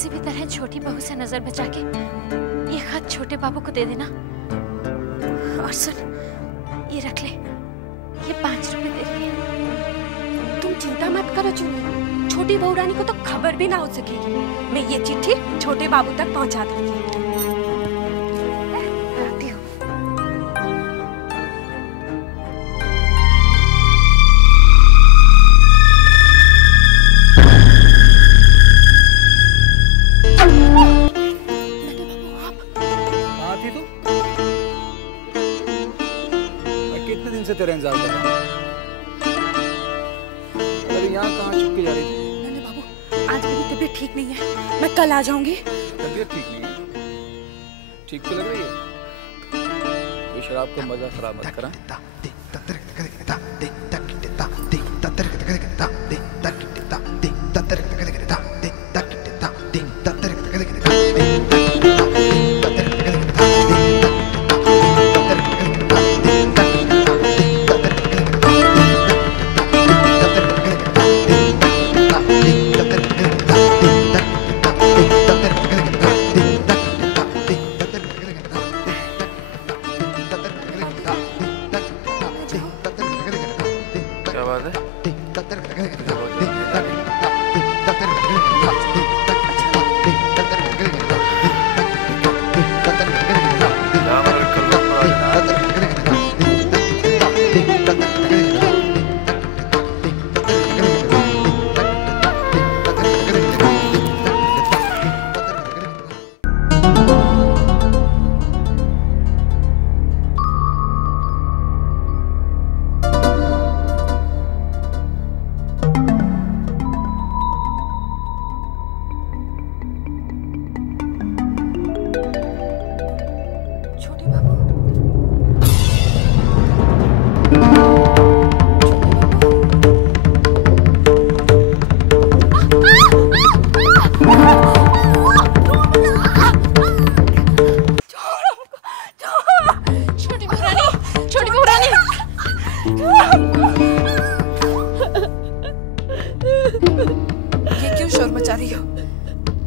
किसी भी तरह छोटी बहू से नजर बचा के ये खत छोटे बाबू को दे देना। और सुन, ये रख ले, ये 5 रुपए दे रही। तुम चिंता मत करो चुन्नी, छोटी बहू रानी को तो खबर भी ना हो सकेगी। मैं ये चिट्ठी छोटे बाबू तक पहुंचा दूंगी। तेरा इंतजार कर रहा हूं। अरे यहाँ कहाँ छुप के जा रही थी? नन्हे बाबू, आज मेरी तबीयत ठीक नहीं है, मैं कल आ जाऊंगी। तबीयत ठीक नहीं है? ठीक तो लग रही है। ये शराब का मजा खराब मत करा। ये क्यों शोर मचा रही हो?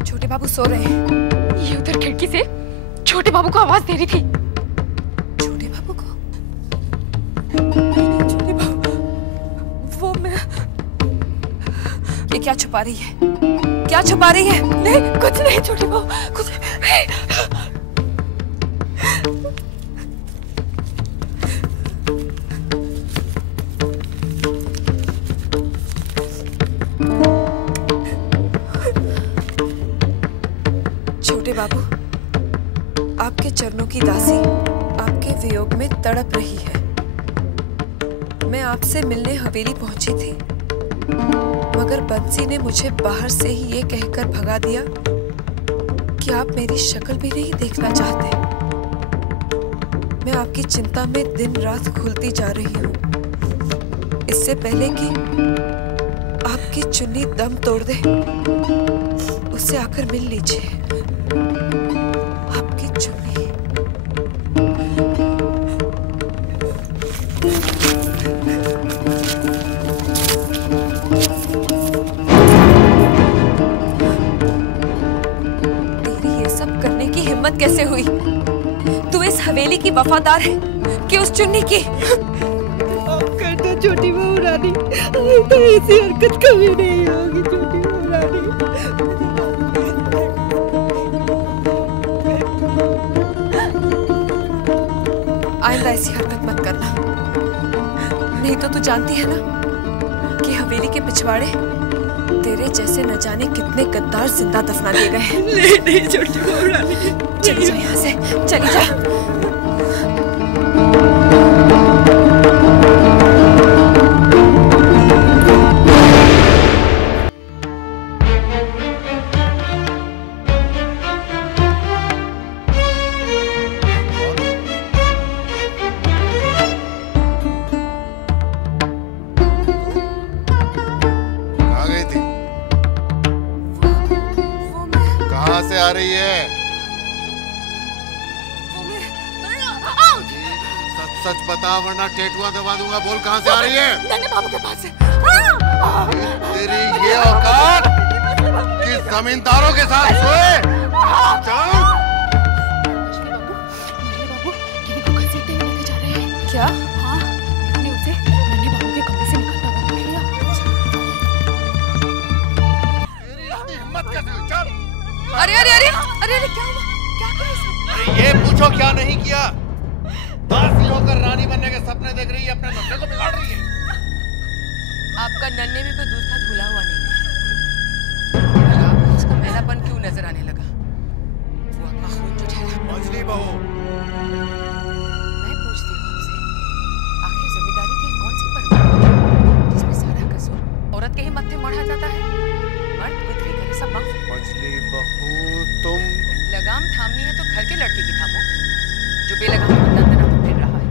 छोटे बाबू सो रहे हैं। ये उधर खिड़की से छोटे बाबू को आवाज दे रही थी। छोटे बाबू को? नहीं, छोटे बाबू, वो मैं। ये क्या छुपा रही है? क्या छुपा रही है? नहीं, कुछ नहीं छोटे बाबू, कुछ नहीं। छोटे बाबू, आपके चरणों की दासी आपके वियोग में तड़प रही है। मैं आपसे मिलने हवेली पहुंची थी, मगर बंसी ने मुझे बाहर से ही ये कहकर भगा दिया कि आप मेरी शक्ल भी नहीं देखना चाहते। मैं आपकी चिंता में दिन रात घुलती जा रही हूँ। इससे पहले कि आपकी चुन्नी दम तोड़ दे, उससे आकर मिल लीजिए। आपकी चुन्नी। तेरी ये सब करने की हिम्मत कैसे हुई? तू इस हवेली की वफादार है कि उस चुन्नी की? करते छोटी बहू रानी, तो ऐसी हरकत कभी नहीं होगी छोटी बहू रानी। आइंदा ऐसी हरकत मत करना, नहीं तो तू जानती है ना कि हवेली के पिछवाड़े तेरे जैसे न जाने कितने गद्दार जिंदा दफना दिए गए हैं। नहीं छोटी बहू रानी, चली जा यहाँ से, चली जा। आ रही है? सच बता वरना टेटुआ दबा दूंगा। बोल कहाँ से आ रही है? नन्हे बाबू के पास से। तेरी ये औकात कि जमींदारों के साथ सोए। चलो। क्या? हाँ, हमने उसे नन्हे बाबू के कमरे से निकलता हुआ देख लिया। हिम्मत कैसे हुई? चल। अरे अरे अरे अरे अरे क्या हुआ? क्या किया इसने? अरे ये पूछो क्या नहीं किया? दासी होकर रानी बनने के सपने देख रही है, अपने नन्हे को बिगाड़ रही है। आपका नन्हे में कोई दूध का धुला हुआ नहीं है। आपको उसका मैलापन क्यों नजर आने लगा? वो आपका खून जो ठहरा। मछली बहू, मैं पूछती हूँ आपसे, आखिर जिम्मेदारी की कौन सी परवाह जिसमें सारा कसूर औरत के ही मत्थे मढ़ा जाता है? मर्द कुछ भी करे सब माफ। मछली बहू तुम। लगाम थामनी है तो घर के लड़के की थामो, जो बेलगाम दंदना पे फिर रहा है।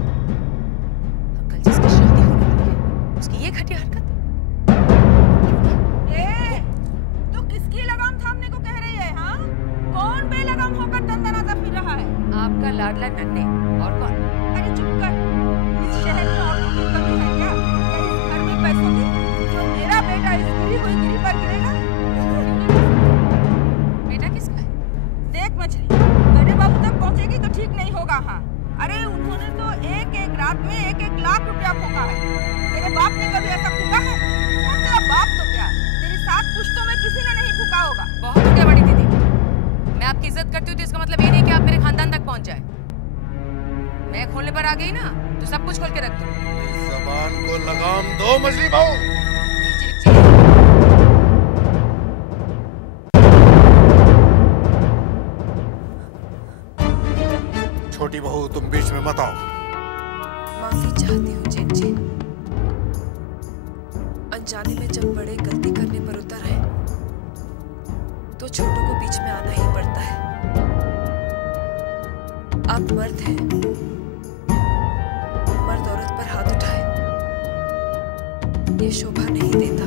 अब कल जिसकी शादी होने वाली है, उसकी ये घटिया हरकत। तो किसकी लगाम थामने को कह रही है? हाँ, कौन बेलगाम होकर दंदनाता फिर रहा है? आपका लाडला नन्हे, और कौन? अरे चुप कर। इस शहर में औरतों की कमी है क्या? या इस घर में पैसों की? जो मेरा बेटा इस गिरी हुई गिरी पर गिरेगा? बेटा किसका है? देख मछली, बड़े बाबू तक पहुंचेगी तो ठीक नहीं होगा। हाँ, अरे उन्होंने तो एक एक रात में 1-1 लाख रुपया फूका है। तेरे बाप ने कभी ऐसा फूका है? और तेरा बाप तो क्या, तेरी 7 पुश्तों में किसी ने नहीं फूका होगा। बहुत हो गया बड़ी दीदी। मैं आपकी इज्जत करती हूँ तो इसका मतलब ये नहीं कि आप मेरे खानदान तक पहुंच जाए। मैं खोलने पर आ गई ना तो सब कुछ खोल के रख दूँ। इस जबान को लगाम दो मछली बहू। छोटी बहू तुम बीच में मत आओ। माफी चाहती हूँ जेठ जी। अनजाने में जब बड़े गलती करने पर उतर आए तो छोटों को बीच में आना ही पड़ता है। आप मर्द हैं, मर्द औरत पर हाथ उठाए ये शोभा नहीं देता।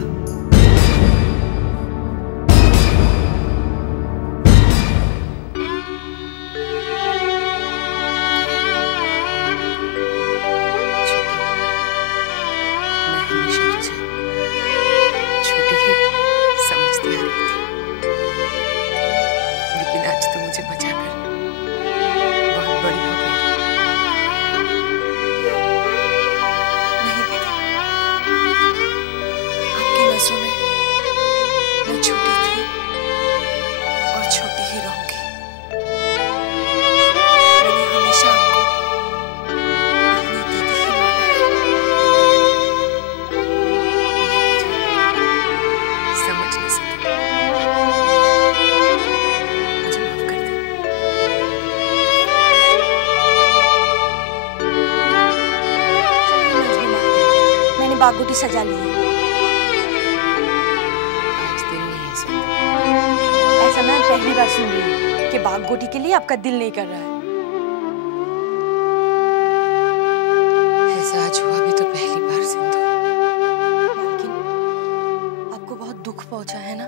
बागोटी सजा ली है। आज दिल नहीं है सिंधु। ऐसा मैं पहली बार सुन रही हूँ कि बागोटी के लिए आपका दिल नहीं कर रहा है। ऐसा आज हुआ भी तो पहली बार सिंधु। लेकिन आपको बहुत दुख पहुंचा है ना?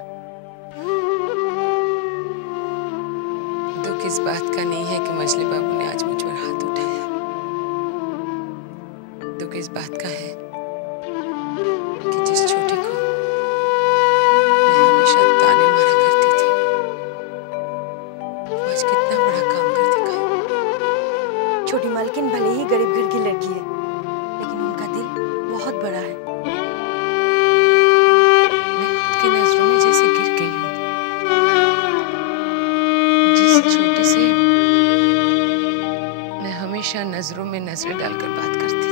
दुख इस बात का नहीं है कि मछली बाबू ने आज मुझ पर हाथ उठाया। दुख इस बात का है कि जिस छोटे को मैं हमेशा ताने मारा करती थी वो आज कितना बड़ा काम कर दिखाया। छोटी मालकिन भले ही गरीब घर की लड़की है, लेकिन उनका दिल बहुत बड़ा है। मैं खुद की नजरों में जैसे गिर गई हूँ। जिस छोटे से मैं हमेशा नजरों में नजरें डालकर बात करती